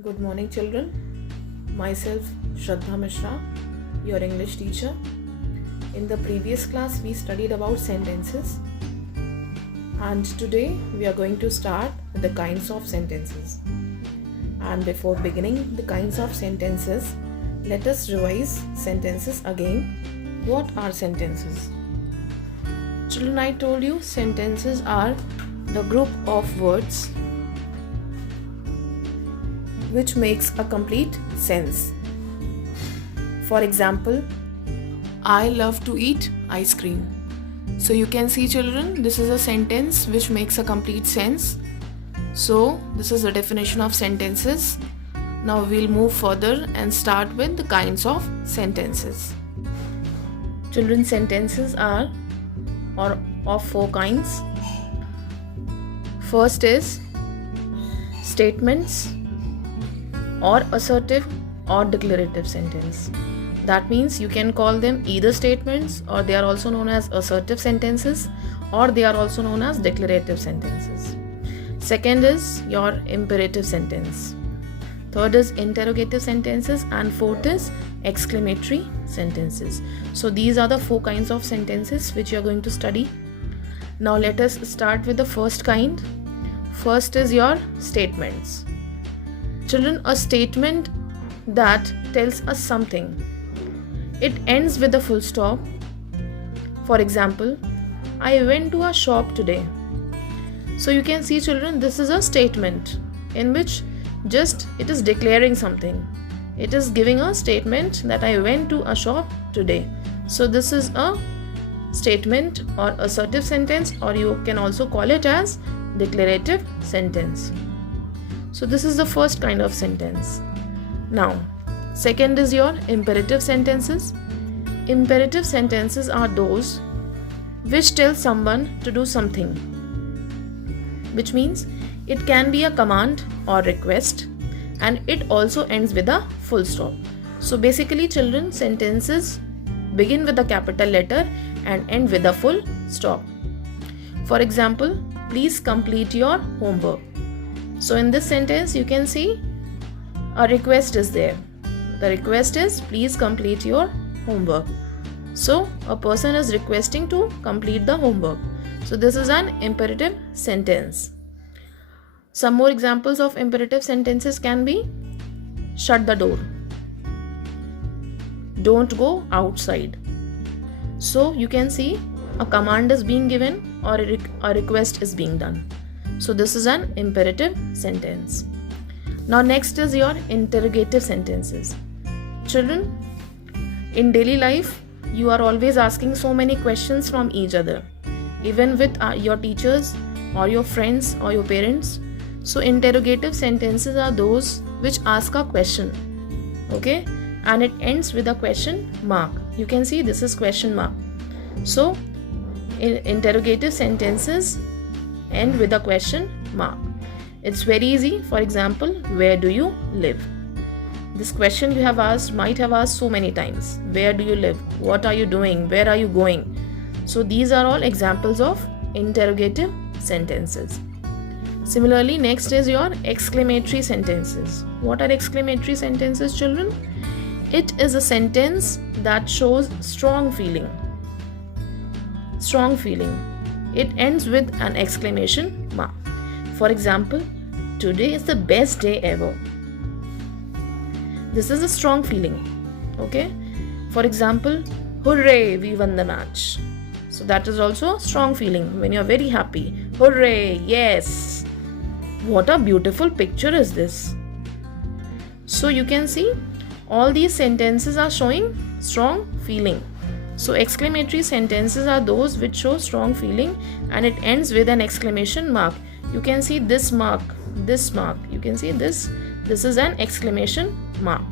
Good morning, children. Myself, Shraddha Mishra, your English teacher. In the previous class, we studied about sentences, and today we are going to start with the kinds of sentences. And before beginning the kinds of sentences, let us revise sentences again. What are sentences? Children, I told you sentences are the group of words which makes a complete sense. For example, I love to eat ice cream. So you can see, children, this is a sentence which makes a complete sense. So this is the definition of sentences. Now we'll move further and start with the kinds of sentences. Children, sentences are of four kinds. First is statements or assertive or declarative sentence. That means you can call them either statements, or they are also known as assertive sentences, or they are also known as declarative sentences. Second is your imperative sentence. Third is interrogative sentences, and fourth is exclamatory sentences. So these are the four kinds of sentences which you are going to study. Now let us start with the first kind. First is your statements. Children, a statement that tells us something. It ends with a full stop. For example, I went to a shop today. So you can see, children, this is a statement in which just it is declaring something. It is giving a statement that I went to a shop today. So this is a statement or assertive sentence, or you can also call it as declarative sentence. So this is the first kind of sentence. Now, second is your imperative sentences. Imperative sentences are those which tell someone to do something, which means it can be a command or request, and it also ends with a full stop. So basically, children, sentences begin with a capital letter and end with a full stop. For example, please complete your homework. So in this sentence, you can see a request is there. The request is please complete your homework. So a person is requesting to complete the homework. So this is an imperative sentence. Some more examples of imperative sentences can be shut the door, don't go outside. So you can see a command is being given or a request is being done. So this is an imperative sentence. Now next is your interrogative sentences. Children, in daily life, you are always asking so many questions from each other, even with your teachers or your friends or your parents. So interrogative sentences are those which ask a question, okay, and it ends with a question mark. You can see this is question mark. So interrogative sentences end with a question mark. It's very easy. For example, where do you live? This question you have asked, might have asked so many times. Where do you live? What are you doing? Where are you going? So these are all examples of interrogative sentences. Similarly, next is your exclamatory sentences. What are exclamatory sentences, children? It is a sentence that shows strong feeling. Strong feeling. It ends with an exclamation mark. For example, today is the best day ever. This is a strong feeling. Okay? For example, hooray, we won the match. So that is also a strong feeling when you are very happy. Hooray, yes. What a beautiful picture is this. So you can see all these sentences are showing strong feeling. So exclamatory sentences are those which show strong feeling, and it ends with an exclamation mark. You can see this mark, this mark. You can see this is an exclamation mark.